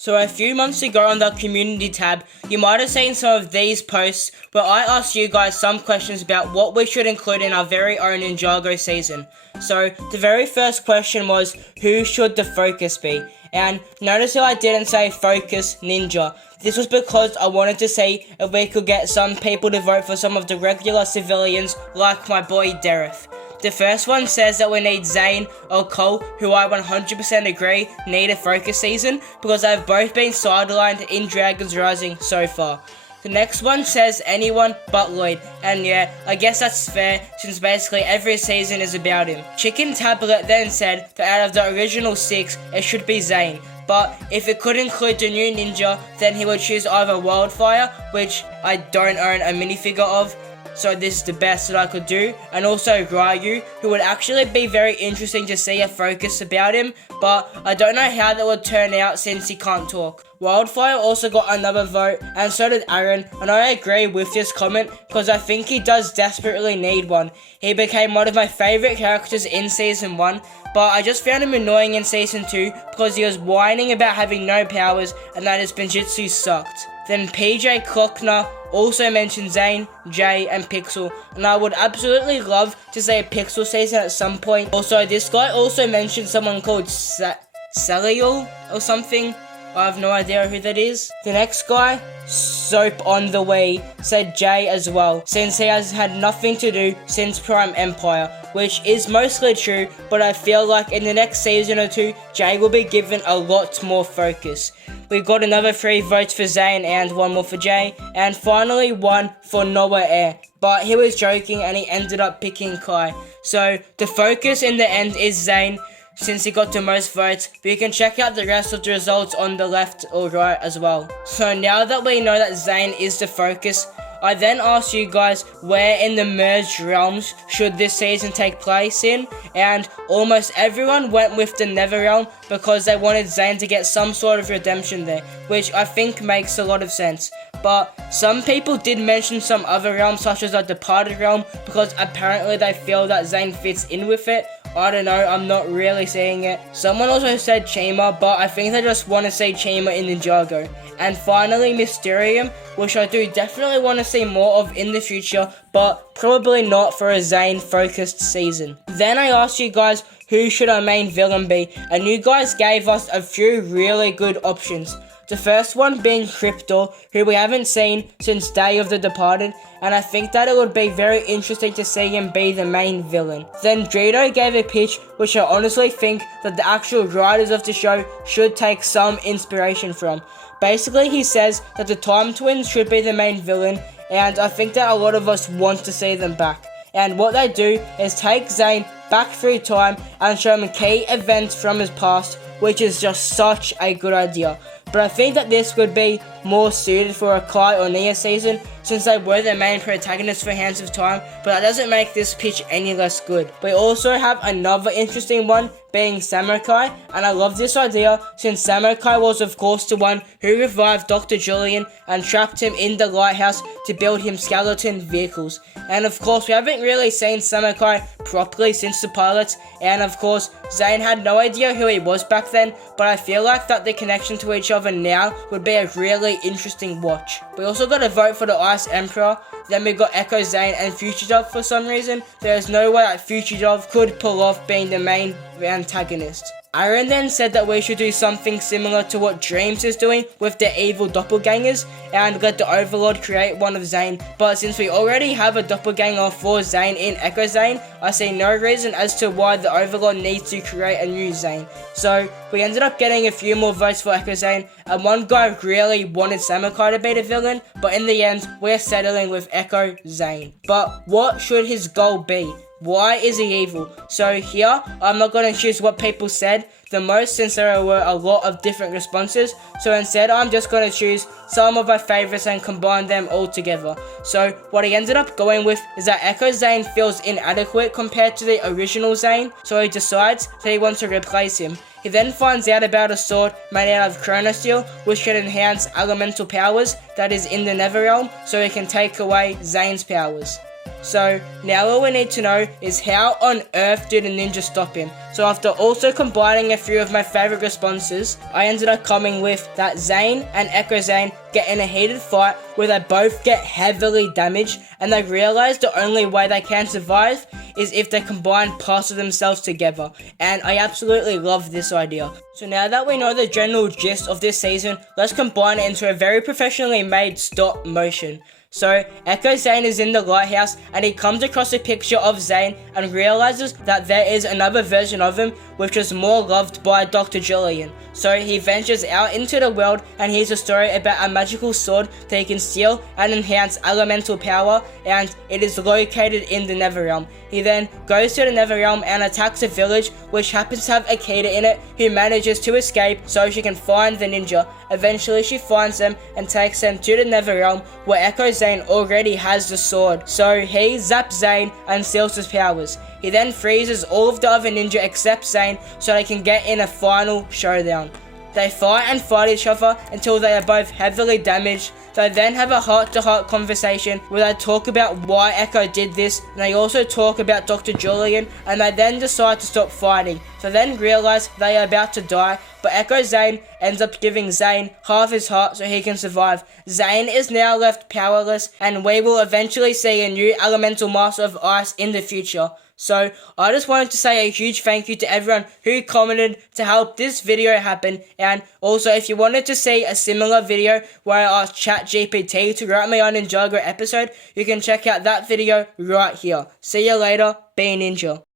So a few months ago on the community tab, you might have seen some of these posts where I asked you guys some questions about what we should include in our very own Ninjago season. So the very first question was, who should the focus be? And notice how I didn't say focus ninja. This was because I wanted to see if we could get some people to vote for some of the regular civilians like my boy Dereth. The first one says that we need Zane or Cole, who I 100% agree need a focus season because they've both been sidelined in Dragons Rising so far. The next one says anyone but Lloyd, and yeah, I guess that's fair since basically every season is about him. Chicken Tablet then said that out of the original 6, it should be Zane, but if it could include the new ninja, then he would choose either Wildfire, which I don't own a minifigure of, so this is the best that I could do, and also Ryu, who would actually be very interesting to see a focus about him, but I don't know how that would turn out since he can't talk. Wildfire also got another vote, and so did Aaron, and I agree with this comment because I think he does desperately need one. He became one of my favourite characters in Season 1, but I just found him annoying in Season 2 because he was whining about having no powers and that his Benjutsu sucked. Then PJ Klockner also mentioned Zane, Jay, and Pixel, and I would absolutely love to see a Pixel season at some point. Also, this guy also mentioned someone called Saliel or something. I have no idea who that is. The next guy, Soap on the Way, said Jay as well, since he has had nothing to do since Prime Empire, which is mostly true, but I feel like in the next season or 2, Jay will be given a lot more focus. We got another 3 votes for Zane and 1 more for Jay, and finally 1 for Noah Air, but he was joking and he ended up picking Kai. So the focus in the end is Zane, since he got the most votes, but you can check out the rest of the results on the left or right as well. So now that we know that Zane is the focus, I then asked you guys where in the merged realms should this season take place in, and almost everyone went with the Nether Realm because they wanted Zane to get some sort of redemption there, which I think makes a lot of sense. But some people did mention some other realms such as the Departed Realm because apparently they feel that Zane fits in with it. I don't know, I'm not really seeing it. Someone also said Chima, but I think they just want to see Chima in Ninjago. And finally Mysterium, which I do definitely want to see more of in the future, but probably not for a Zane focused season. Then I asked you guys who should our main villain be, and you guys gave us a few really good options. The first one being Cryptor, who we haven't seen since Day of the Departed, and I think that it would be very interesting to see him be the main villain. Then Drito gave a pitch which I honestly think that the actual writers of the show should take some inspiration from. Basically, he says that the Time Twins should be the main villain, and I think that a lot of us want to see them back. And what they do is take Zane back through time and show him key events from his past, which is just such a good idea. But I think that this would be more suited for a Kai or Nia season since they were the main protagonists for Hands of Time, but that doesn't make this pitch any less good. We also have another interesting one being Samurai, and I love this idea since Samurai was of course the one who revived Dr. Julian and trapped him in the lighthouse to build him skeleton vehicles. And of course we haven't really seen Samurai properly since the pilots, and of course Zane had no idea who he was back then, but I feel like that the connection to each other now would be a really interesting watch. We also got a vote for the Ice Emperor, then we got Echo Zane and Future for some reason. There is no way that Future could pull off being the main antagonist. Aaron then said that we should do something similar to what Dreams is doing with the evil doppelgangers and let the Overlord create one of Zane, but since we already have a doppelganger for Zane in Echo Zane, I see no reason as to why the Overlord needs to create a new Zane. So we ended up getting a few more votes for Echo Zane, and one guy really wanted Samurai to be the villain, but in the end we're settling with Echo Zane. But what should his goal be? Why is he evil? So here, I'm not going to choose what people said the most since there were a lot of different responses. So instead, I'm just going to choose some of my favorites and combine them all together. So what he ended up going with is that Echo Zane feels inadequate compared to the original Zane. So he decides that he wants to replace him. He then finds out about a sword made out of Chronosteel, which can enhance elemental powers that is in the Nether Realm, so he can take away Zane's powers. So now all we need to know is how on earth did a ninja stop him. So after also combining a few of my favourite responses, I ended up coming with that Zane and Echo Zane get in a heated fight where they both get heavily damaged, and they realise the only way they can survive is if they combine parts of themselves together, and I absolutely love this idea. So now that we know the general gist of this season, let's combine it into a very professionally made stop motion. So Echo Zane is in the lighthouse and he comes across a picture of Zane and realizes that there is another version of him which is more loved by Dr. Julian. So he ventures out into the world and hears a story about a magical sword that he can steal and enhance elemental power, and it is located in the Netherrealm. He then goes to the Netherrealm and attacks a village which happens to have Akita in it, who manages to escape so she can find the ninja. Eventually she finds them and takes them to the Netherrealm where Echo Zane already has the sword. So he zaps Zane and steals his powers. He then freezes all of the other ninja except Zane so they can get in a final showdown. They fight and fight each other until they are both heavily damaged. They then have a heart-to-heart conversation where they talk about why Echo did this, and they also talk about Dr. Julian, and they then decide to stop fighting. They then realize they are about to die, but Echo Zane ends up giving Zane half his heart so he can survive. Zane is now left powerless, and we will eventually see a new elemental master of ice in the future. So I just wanted to say a huge thank you to everyone who commented to help this video happen, and also if you wanted to see a similar video where I asked ChatGPT to write me on Ninjago episode, you can check out that video right here. See you later, be Ninja.